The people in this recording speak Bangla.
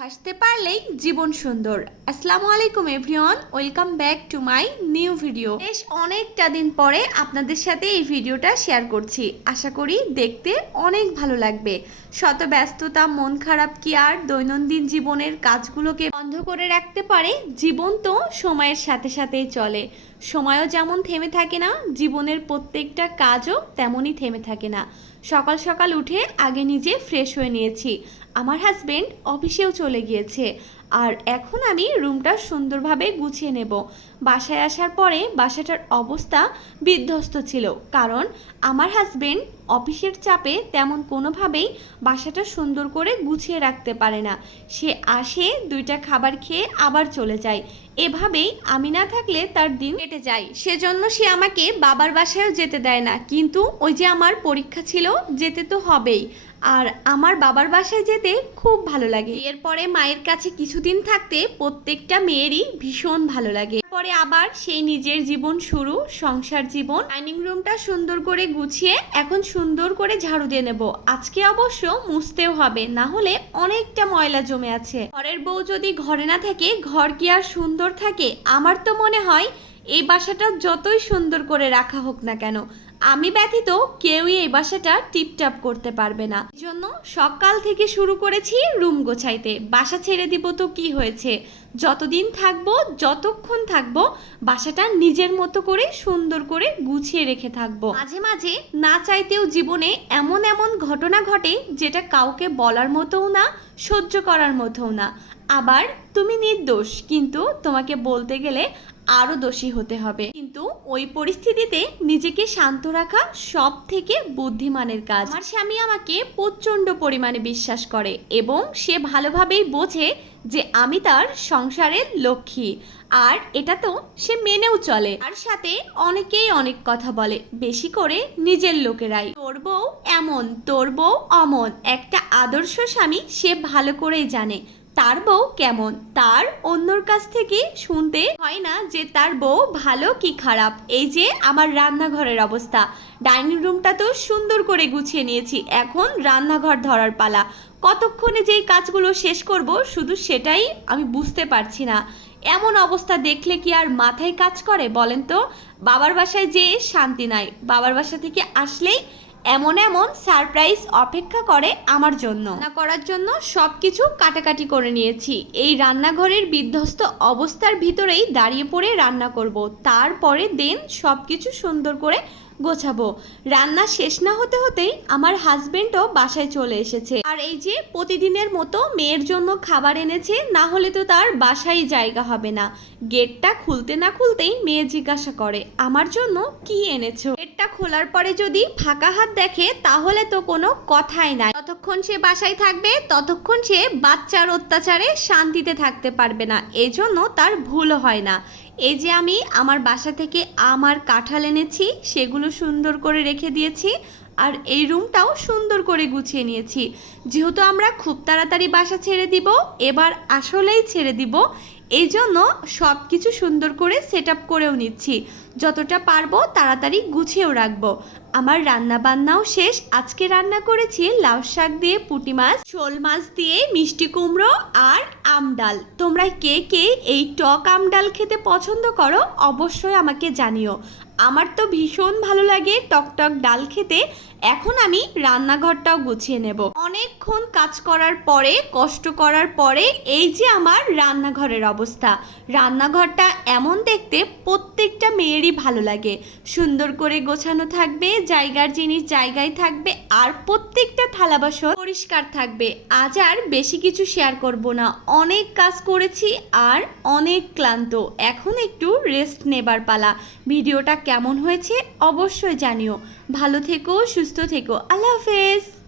হাসতে পারলেই জীবন সুন্দর। আসসালামু আলাইকুম, everyone. Welcome back to my new video. বেশ অনেকটা দিন পরে আপনাদের সাথে এই ভিডিওটা শেয়ার করছি। আশা করি দেখতে অনেক ভালো লাগবে। শত ব্যস্ততা, মন খারাপ কি আর দৈনন্দিন জীবনের কাজগুলোকে বন্ধ করে রাখতে পারে? জীবন তো সময়ের সাথে সাথেই চলে। সময়ও যেমন থেমে থাকে না, জীবনের প্রত্যেকটা কাজও তেমনই থেমে থাকে না। সকাল সকাল উঠে আগে নিজে ফ্রেশ হয়ে নিয়েছি। আমার হাজব্যান্ড অফিসেও চলে গিয়েছে। আর এখন আমি রুমটা সুন্দরভাবে গুছিয়ে নেব। বাসায় আসার পরে বাসাটার অবস্থা বিধ্বস্ত ছিল, কারণ আমার হাজবেন্ড অফিসের চাপে তেমন কোনোভাবেই বাসাটা সুন্দর করে গুছিয়ে রাখতে পারে না। সে আসে, দুইটা খাবার খেয়ে আবার চলে যায়। এভাবেই আমি না থাকলে তার দিন কেটে যায়। সেজন্য সে আমাকে বাবার বাসায়ও যেতে দেয় না, কিন্তু ওই যে আমার পরীক্ষা ছিল, যেতে তো হবেই। আর আমার বাবার বাসায় যেতে খুব ভালো লাগে। এরপরে মায়ের কাছে কিছুদিন থাকতে প্রত্যেকটা মেয়েরই ভীষণ ভালো লাগে। পরে আবার সেই নিজের জীবন শুরু, সংসার জীবন। ডাইনিং রুমটা সুন্দর করে গুছিয়ে এখন সুন্দর করে ঝাড়ু দিয়ে নেব। আজকে অবশ্য মুছতেও হবে, না হলে অনেকটা ময়লা জমে আছে। ঘরের বউ যদি ঘরে না থাকে, ঘর কি আর সুন্দর থাকে? আমার তো মনে হয়, এই বাসাটা যতই সুন্দর করে রাখা হোক না কেন আমি ব্যতীত কেউই এই বাসাটা টিপটাপ করতে পারবে না। জন্য সকাল থেকে শুরু করেছি রুম গোছাইতে। বাসা ছেড়ে দিব তো কি হয়েছে? যতদিন থাকব, যতক্ষণ থাকব, বাসাটা নিজের মতো করে সুন্দর করে গুছিয়ে রেখে থাকব। মাঝে মাঝে না চাইতেও জীবনে এমন এমন ঘটনা ঘটে যেটা কাউকে বলার মতোও না, সহ্য করার মতোও না। আবার তুমি নির্দোষ, কিন্তু তোমাকে বলতে গেলে আরও দোষী হতে হবে। কিন্তু ওই পরিস্থিতিতে নিজেকে শান্ত রাখা সব থেকে বুদ্ধিমানের কাজ। আমার স্বামী আমাকে প্রচণ্ড পরিমাণে বিশ্বাস করে এবং সে ভালোভাবেই বোঝে যে আমি তার সংসারের লক্ষ্মী, আর এটা তো সে মেনেও চলে। আর সাথে অনেকেই অনেক কথা বলে, বেশি করে নিজের লোকেরাই। তোর বউ এমন, তোর বউ অমন। একটা আদর্শ স্বামী সে ভালো করেই জানে। তার বউ কেমন? তার অন্যর কাছ থেকে শুনতে হয় না যে তার বউ ভালো কি খারাপ। এই যে আমার রান্নাঘরের অবস্থা। ডাইনিং রুমটা তো সুন্দর করে গুছিয়ে নিয়েছি। এখন রান্নাঘর ধরার পালা। কতক্ষণে যেই কাজগুলো শেষ করব, শুধু সেটাই আমি বুঝতে পারছি না। এমন অবস্থা দেখলে কি আর মাথায় কাজ করে বলেন তো? বাবার বাসায় যেয়ে শান্তি নাই। বাবার বাসা থেকে আসলেই এমন এমন সারপ্রাইজ অপেক্ষা করে আমার জন্য। রান্না করার জন্য সব কিছু কাটাকাটি করে নিয়েছি। এই রান্নাঘরের বিধ্বস্ত অবস্থার ভিতরেই দাঁড়িয়ে পড়ে রান্না করব। তারপরে দেন সব কিছু সুন্দর করে গোছাবো। রান্না শেষ না হতে হতেই আমার হাজবেন্ডও বাসায় চলে এসেছে। আর এই যে প্রতিদিনের মতো মেয়ের জন্য খাবার এনেছে, না হলে তো তার বাসায় জায়গা হবে না। গেটটা খুলতে না খুলতেই মেয়ে জিজ্ঞাসা করে, আমার জন্য কি এনেছো? গেটটা খোলার পরে যদি ফাঁকা হাত দেখে, তাহলে তো কোনো কথাই নাই। ততক্ষণ সে বাসায় থাকবে, ততক্ষণ সে বাচ্চার অত্যাচারে শান্তিতে থাকতে পারবে না। এজন্য তার ভুল হয় না। এই যে আমি আমার বাসা থেকে আমার কাঁঠাল এনেছি, সেগুলো সুন্দর করে রেখে দিয়েছি আর এই রুমটাও সুন্দর করে গুছিয়ে নিয়েছি। যেহেতু আমরা খুব তাড়াতাড়ি বাসা ছেড়ে দিব, এবার আসলেই ছেড়ে দিব, এই জন্য সব কিছু সুন্দর করে সেট করেও নিচ্ছি। যতটা পারব তাড়াতাড়ি গুছিয়েও রাখব। আমার রান্না বান্নাও শেষ। আজকে রান্না করেছি লাউ শাক দিয়ে পুঁটি মাছ, শোল মাছ দিয়ে মিষ্টি কুমড়ো আর আম ডাল। তোমরা কে কে এই টক আম ডাল খেতে পছন্দ করো অবশ্যই আমাকে জানিও। আমার তো ভীষণ ভালো লাগে টক টক ডাল খেতে। এখন আমি রান্নাঘরটাও গুছিয়ে নেব। অনেকক্ষণ কাজ করার পরে, কষ্ট করার পরে এই যে আমার রান্নাঘরের অবস্থা। রান্নাঘরটা এমন দেখতে প্রত্যেকটা মেয়েরই ভালো লাগে। সুন্দর করে গোছানো থাকবে, জায়গার জিনিস জায়গায় থাকবে, আর প্রত্যেকটা থালা বাসন পরিষ্কার থাকবে। আজ আর বেশি কিছু শেয়ার করব না। অনেক কাজ করেছি আর অনেক ক্লান্ত। এখন একটু রেস্ট নেবার পালা। ভিডিওটা কেমন হয়েছে অবশ্যই জানিও। ভালো থেকো, সুস্থ থেকো। আল্লাহ হাফেজ।